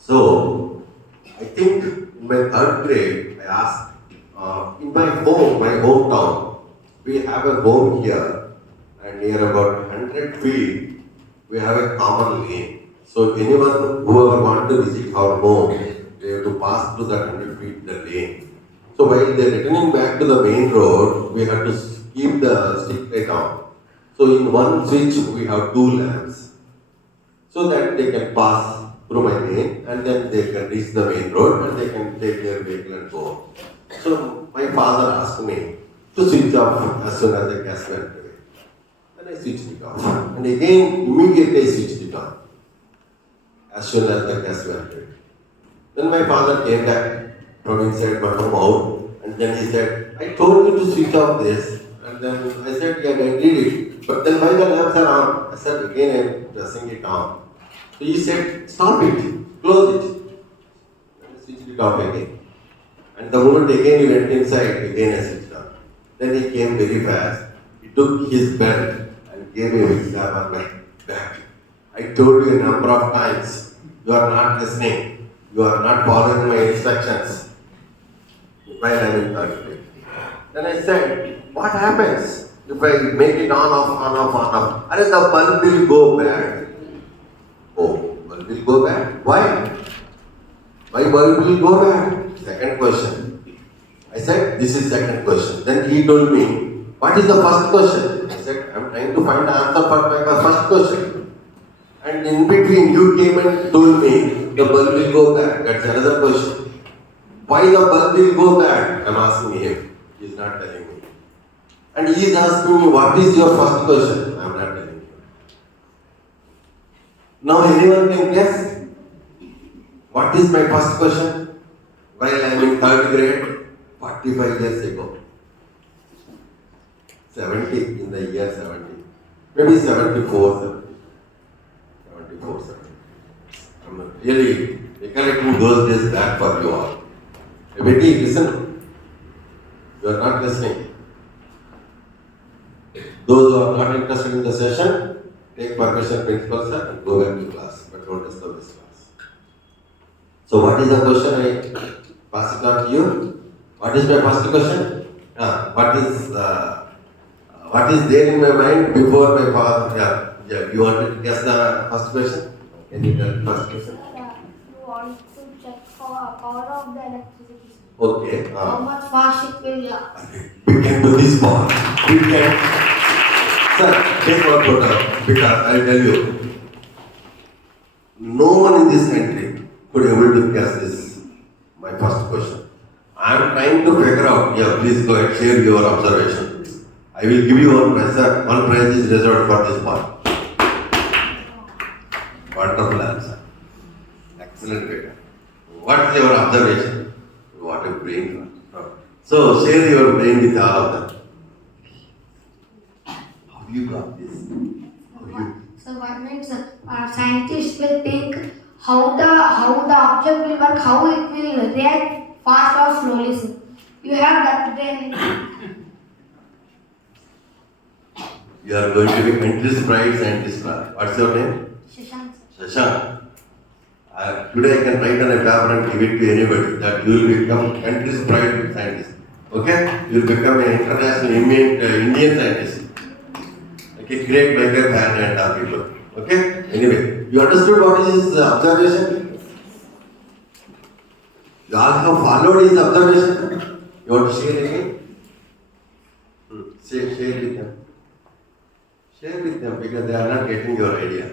So, I think in my third grade, I asked, in my home, my hometown, we have a home here, and near about 100 feet, we have a common lane. So, anyone whoever want to visit our home, they have to pass through that 100 feet the lane. So, while they're returning back to the main road, we have to keep the stick light on. So, in one switch, we have two lamps so that they can pass through my lane and then they can reach the main road and they can take their vehicle and go. So my father asked me to switch off as soon as the gas went away. Then I switched it off. And again, immediately I switched it on as soon as the gas went away. Then my father came back from inside my home out and then he said, I told you to switch off this. And then I said, yeah, I did it. But then why the lamps are on? I said, again, I'm pressing it on. So he said, stop it, close it. And I switched it off again. And the moment again he went inside, again I switched on. Then he came very fast. He took his belt and gave me a big slap on my back. I told you a number of times, you are not listening. You are not following my instructions. While I am in third grade. Then I said, what happens if I make it on, off? And the bulb will go bad. Oh, bulb will go bad? Why? Why bulb will go bad? Second question. I said, this is second question. Then he told me, what is the first question? I said, I'm trying to find the answer for my first question. And in between, you came and told me, the bulb will go bad. That's another question. Why the bulb will go bad? I'm asking him. He's not telling me. And he is asking me, what is your first question? I'm not telling you. Now anyone can guess? What is my first question? While I am in third grade, 45 years ago. 70, in the year 70. Maybe 74, 70. I'm really recollecting those days back for you all. Betty, listen. You are not listening. Those who are not interested in the session, take permission, principal sir, and go back to class, but don't disturb this class. So what is the question? I pass it on to you. What is my first question? What is there in my mind before my father? Yeah. You want to guess the first question? Can you tell the first question? You want to check for power of the electricity. Okay. How much fast it will. We can do this part. We can. Sir, take one photo because I'll tell you. No one in this country could able to guess this. My first question. I am trying to figure out. Yeah, please go ahead, share your observation. I will give you one prize, sir. One prize is reserved for this part. Wonderful answer. Excellent data. What's your observation? What a brain. So share your brain with all of them. How you got this? So what means scientists will think how the object will work, how it will react fast or slowly. Sir. You have that brain. You are going to be country's pride scientist. What's your name? Shashank. Shashank. Today I can write on a paper and give it to anybody that you will become country's pride scientist. Okay? You will become an international Indian scientist. Okay, great maker and people. Okay? Anyway, you understood what is his observation? You all have followed his observation? You want to share again? Share with them. Share with them because they are not getting your idea.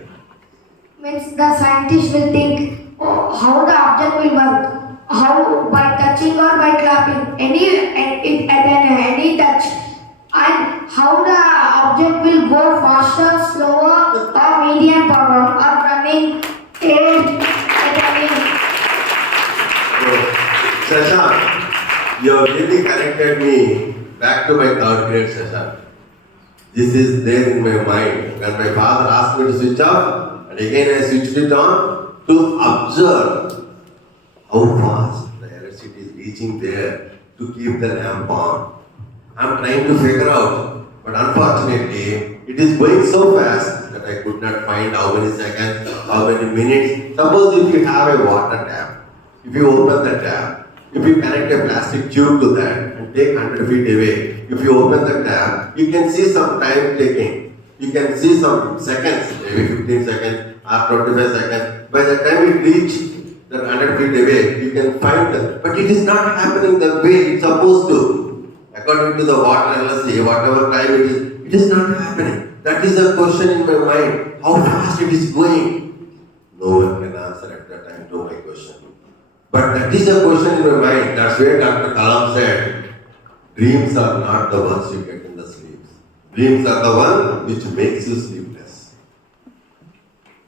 Means the scientist will think how the object will work, how by touching or by clapping, any touch, and how the object will go faster, slower, or medium power, or running, Shashank, you have really connected me back to my third grade, Shashank. This is there in my mind. When my father asked me to switch off, and again I switched it on to observe how fast the electricity is reaching there to keep the lamp on. I'm trying to figure out, but unfortunately, It is going so fast that I could not find how many seconds, how many minutes. Suppose if you have a water tap, if you open the tap, if you connect a plastic tube to that and take 100 feet away, if you open the tap, you can see some time taking. You can see some seconds, maybe 15 seconds or 25 seconds. By the time it reaches that 100 feet away, you can find them. But it is not happening the way it's supposed to. According to the water LSC, whatever time it is not happening. That is the question in my mind. How fast it is going? No one can answer at that time to my question. But that is the question in my mind. That's where Dr. Kalam said, dreams are not the ones you get in the sleeps. Dreams are the one which makes you sleepless.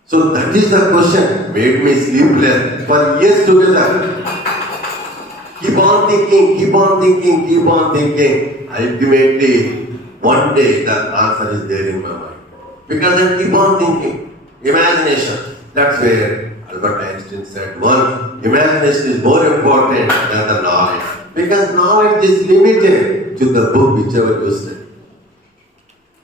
So that is the question, made me sleepless for years together. Keep on thinking, keep on thinking, keep on thinking. Ultimately, one day the answer is there in my mind. Because I keep on thinking. Imagination. That's where Albert Einstein said, one, imagination is more important than the knowledge. Because knowledge is limited to the book whichever you study.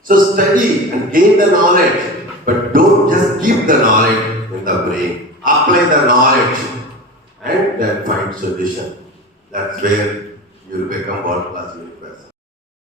So study and gain the knowledge, but don't just keep the knowledge in the brain. Apply the knowledge and then find solution. That's where you will become world-class unique person.